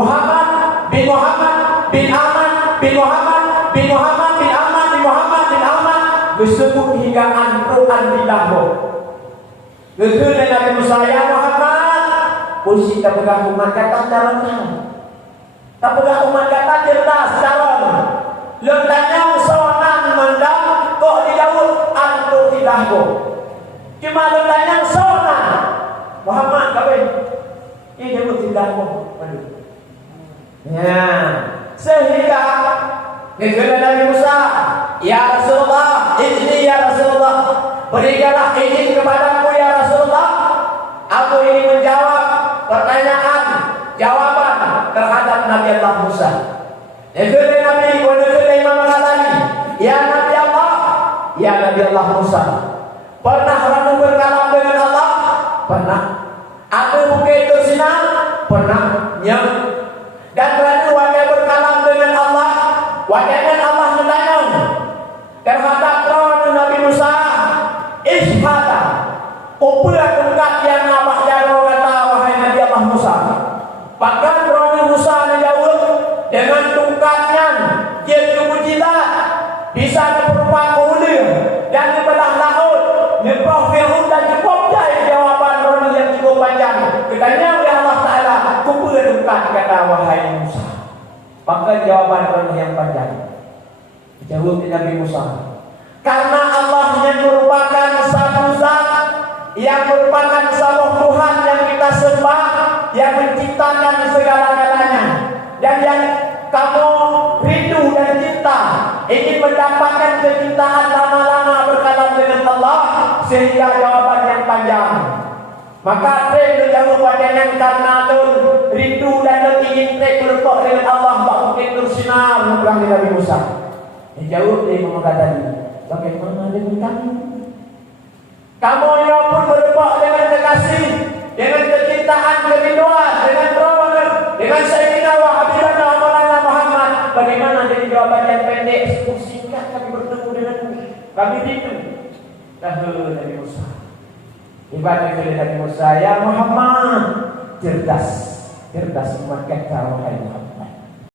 Muhammad bin Muhammad bin Ahmad bin Muhammad bin Muhammad bin Ahmad bin Muhammad bin Ahmad disebut hingga Al-Quran di lahir. Kemudian Nabi Musa, ya Muhammad, posisi tak pegang umat kata dalam tak pegang umat kata cerdas dalam lentanya sonan mendam kok dijawab antu tidakku. Cuma lentanya sonan Muhammad kawin ini jawab tidakku. Ya, sehingga kemudian Nabi Musa, ya Rasulullah, ini ya Rasulullah, berikanlah izin kepadaku ya Rasulullah, aku ingin menjawab pertanyaan jawaban terhadap Nabi Allah Musa. Kemudian Imam Ghazali, ya Nabi Allah, ya Nabi Allah Musa, pernah kamu berkalam dengan Allah? Pernah. Aku mungkin tersinar? Pernah. Ya. Dan berarti wajah berkalam dengan Allah, wajahnya Allah menanya terhadap Rasul Nabi Musa, ishhada, upaya tungkat yang Allah jaro kata wahai Nabi Allah Musa. Bahkan Rasul Musa menjawab dengan tungkatnya dia mujizat bisa berupa kulir dan dibelah laut, nyepah Fir'aun dan cukup jahit jawaban Rasul yang cukup panjang. Katanya oleh Allah Ta'ala, upaya tungkat kata wahai Musa. Maka jawaban Rasul yang panjang. Jawab Nabi Musa, karena Allah yang merupakan satu zat, yang merupakan satu Tuhan yang kita sembah, yang menciptakan segala-galanya, dan yang kamu rindu dan cinta, ingin mendapatkan kecintaan lama-lama berkalam dengan Allah, sehingga jawaban yang panjang. Maka trek jawaban yang karena rindu dan ingin trek berpok dengan Allah, mungkin tersinar mengulangi Nabi Musa. Jawab dia mengatakan, bagaimana dengan kami? Kamu yang pun berubah dengan kekasih, dengan kecintaan, kerinduan, dengan rawatan, dengan sayyidina wa habibana wa maulana Muhammad. Bagaimana dengan jawaban yang pendek, singkat kami bertemu denganmu, kami rindu. Nabi Musa, ibadah kepada Nabi Musa, ya Muhammad, cerdas umat kata wahai Muhammad.